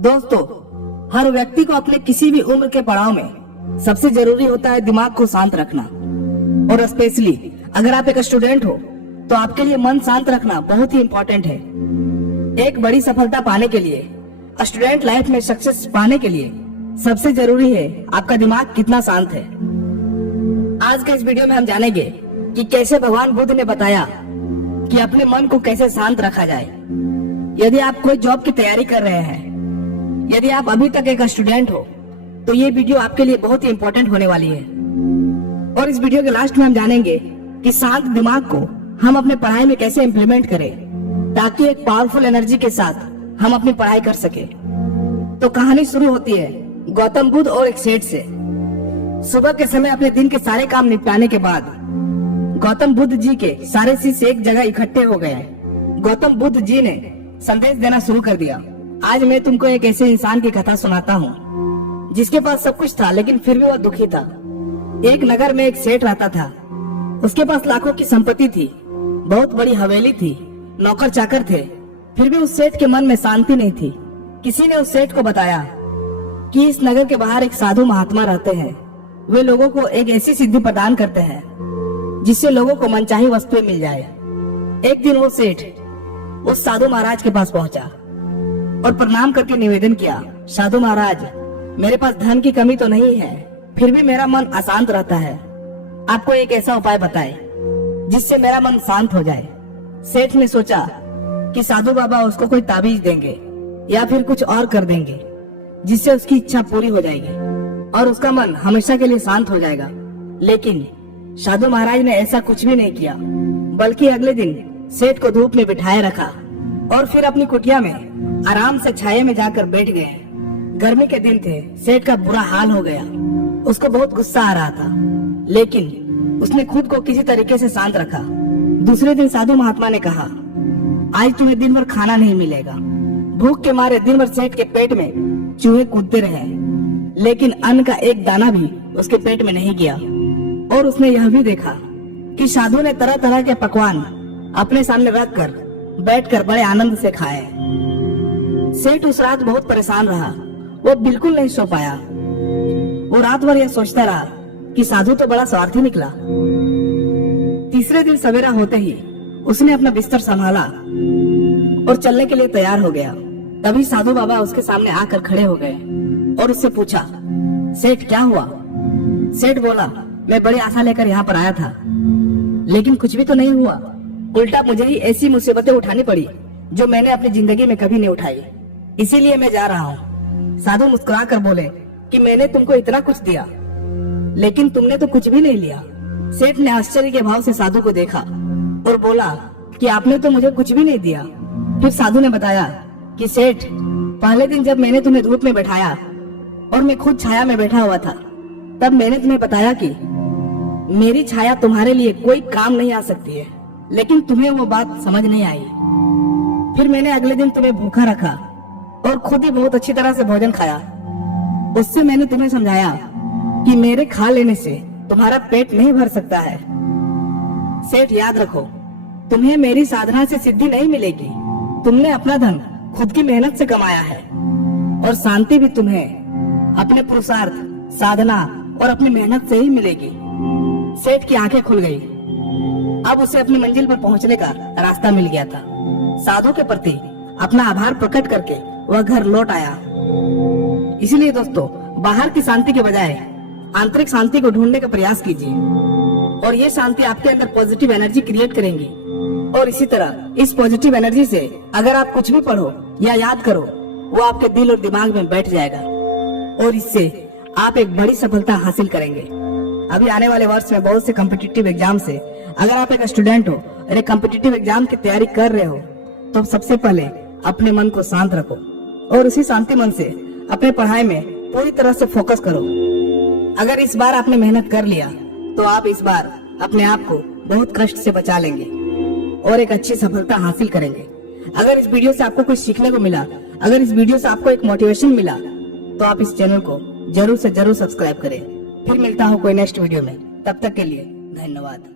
दोस्तों, हर व्यक्ति को अपने किसी भी उम्र के पड़ाव में सबसे जरूरी होता है दिमाग को शांत रखना। और स्पेशली अगर आप एक स्टूडेंट हो तो आपके लिए मन शांत रखना बहुत ही इम्पोर्टेंट है। एक बड़ी सफलता पाने के लिए, स्टूडेंट लाइफ में सक्सेस पाने के लिए सबसे जरूरी है आपका दिमाग कितना शांत है। आज के इस वीडियो में हम जानेंगे कि कैसे भगवान बुद्ध ने बताया कि अपने मन को कैसे शांत रखा जाए। यदि आप कोई जॉब की तैयारी कर रहे हैं, यदि आप अभी तक एक स्टूडेंट हो, तो ये वीडियो आपके लिए बहुत ही इम्पोर्टेंट होने वाली है। और इस वीडियो के लास्ट में हम जानेंगे कि शांत दिमाग को हम अपने पढ़ाई में कैसे इम्प्लीमेंट करें ताकि एक पावरफुल एनर्जी के साथ हम अपनी पढ़ाई कर सके। तो कहानी शुरू होती है गौतम बुद्ध और एक सेठ से। सुबह के समय अपने दिन के सारे काम निपटाने के बाद गौतम बुद्ध जी के सारे शिष्य एक जगह इकट्ठे हो गए। गौतम बुद्ध जी ने संदेश देना शुरू कर दिया। आज मैं तुमको एक ऐसे इंसान की कथा सुनाता हूँ जिसके पास सब कुछ था लेकिन फिर भी वह दुखी था। एक नगर में एक सेठ रहता था। उसके पास लाखों की संपत्ति थी, बहुत बड़ी हवेली थी, नौकर चाकर थे, फिर भी उस सेठ के मन में शांति नहीं थी। किसी ने उस सेठ को बताया कि इस नगर के बाहर एक साधु महात्मा रहते हैं। वे लोगों को एक ऐसी सिद्धि प्रदान करते हैं जिससे लोगों को मनचाही वस्तुएं मिल जाए। एक दिन वो सेठ उस साधु महाराज के पास पहुंचा और प्रणाम करके निवेदन किया, साधु महाराज, मेरे पास धन की कमी तो नहीं है, फिर भी मेरा मन अशांत रहता है। आपको एक ऐसा उपाय बताए जिससे मेरा मन शांत हो जाए। सेठ ने सोचा कि साधु बाबा उसको कोई ताबीज देंगे या फिर कुछ और कर देंगे जिससे उसकी इच्छा पूरी हो जाएगी और उसका मन हमेशा के लिए शांत हो जाएगा। लेकिन साधु महाराज ने ऐसा कुछ भी नहीं किया, बल्कि अगले दिन सेठ को धूप में बिठाए रखा और फिर अपनी कुटिया में आराम से छाये में जाकर बैठ गए। गर्मी के दिन थे, सेठ का बुरा हाल हो गया। उसको बहुत गुस्सा आ रहा था, लेकिन उसने खुद को किसी तरीके से शांत रखा। दूसरे दिन साधु महात्मा ने कहा, आज तुम्हें दिन भर खाना नहीं मिलेगा। भूख के मारे दिन भर सेठ के पेट में चूहे कूदते रहे, लेकिन अन्न का एक दाना भी उसके पेट में नहीं गया। और उसने यह भी देखा कि साधु ने तरह तरह के पकवान अपने सामने रखकर बैठकर बड़े आनंद से खाए। सेठ उस रात बहुत परेशान रहा। वो बिल्कुल नहीं सो पाया। वो रात भर यह सोचता रहा कि साधु तो बड़ा स्वार्थी निकला। तीसरे दिन सवेरा होते ही उसने अपना बिस्तर संभाला और चलने के लिए तैयार हो गया। तभी साधु बाबा उसके सामने आकर खड़े हो गए और उससे पूछा, सेठ क्या हुआ? सेठ बोला, मैं बड़ी आशा लेकर यहाँ पर आया था, लेकिन कुछ भी तो नहीं हुआ। उल्टा मुझे ही ऐसी मुसीबतें उठानी पड़ी जो मैंने अपनी जिंदगी में कभी नहीं उठाई, इसीलिए मैं जा रहा हूँ। साधु मुस्कुरा कर बोले कि मैंने तुमको इतना कुछ दिया, लेकिन तुमने तो कुछ भी नहीं लिया। सेठ ने आश्चर्य के भाव से साधु को देखा और बोला कि आपने तो मुझे कुछ भी नहीं दिया। फिर साधु ने बताया कि सेठ, पहले दिन जब मैंने तुम्हें धूप में बैठाया और मैं खुद छाया में बैठा हुआ था, तब मैंने तुम्हें बताया कि मेरी छाया तुम्हारे लिए कोई काम नहीं आ सकती है, लेकिन तुम्हें वो बात समझ नहीं आई। फिर मैंने अगले दिन तुम्हें भूखा रखा और खुद ही बहुत अच्छी तरह से भोजन खाया। उससे मैंने तुम्हें समझाया कि मेरे खा लेने से तुम्हारा पेट नहीं भर सकता है। सेठ, याद रखो, तुम्हें मेरी साधना से सिद्धि नहीं मिलेगी। तुमने अपना धन खुद की मेहनत से कमाया है और शांति भी तुम्हें अपने पुरुषार्थ, साधना और अपनी मेहनत से ही मिलेगी। सेठ की आंखें खुल गई। अब उसे अपनी मंजिल पर पहुंचने का रास्ता मिल गया था। साधु के प्रति अपना आभार प्रकट करके वह घर लौट आया। इसलिए दोस्तों, बाहर की शांति के बजाय आंतरिक शांति को ढूंढने का प्रयास कीजिए और ये शांति आपके अंदर पॉजिटिव एनर्जी क्रिएट करेंगी। और इसी तरह इस पॉजिटिव एनर्जी से अगर आप कुछ भी पढ़ो या याद करो, वो आपके दिल और दिमाग में बैठ जाएगा और इससे आप एक बड़ी सफलता हासिल करेंगे। अभी आने वाले वर्ष में बहुत से कॉम्पिटिटिव एग्जाम से अगर आप एक स्टूडेंट हो और एक कॉम्पिटिटिव एग्जाम की तैयारी कर रहे हो, तो सबसे पहले अपने मन को शांत रखो और उसी शांति मन से अपने पढ़ाई में पूरी तरह से फोकस करो। अगर इस बार आपने मेहनत कर लिया तो आप इस बार अपने आप को बहुत कष्ट से बचा लेंगे और एक अच्छी सफलता हासिल करेंगे। अगर इस वीडियो से आपको कुछ सीखने को मिला, अगर इस वीडियो से आपको एक मोटिवेशन मिला, तो आप इस चैनल को जरूर से जरूर सब्सक्राइब करें। फिर मिलता हूँ कोई नेक्स्ट वीडियो में, तब तक के लिए धन्यवाद।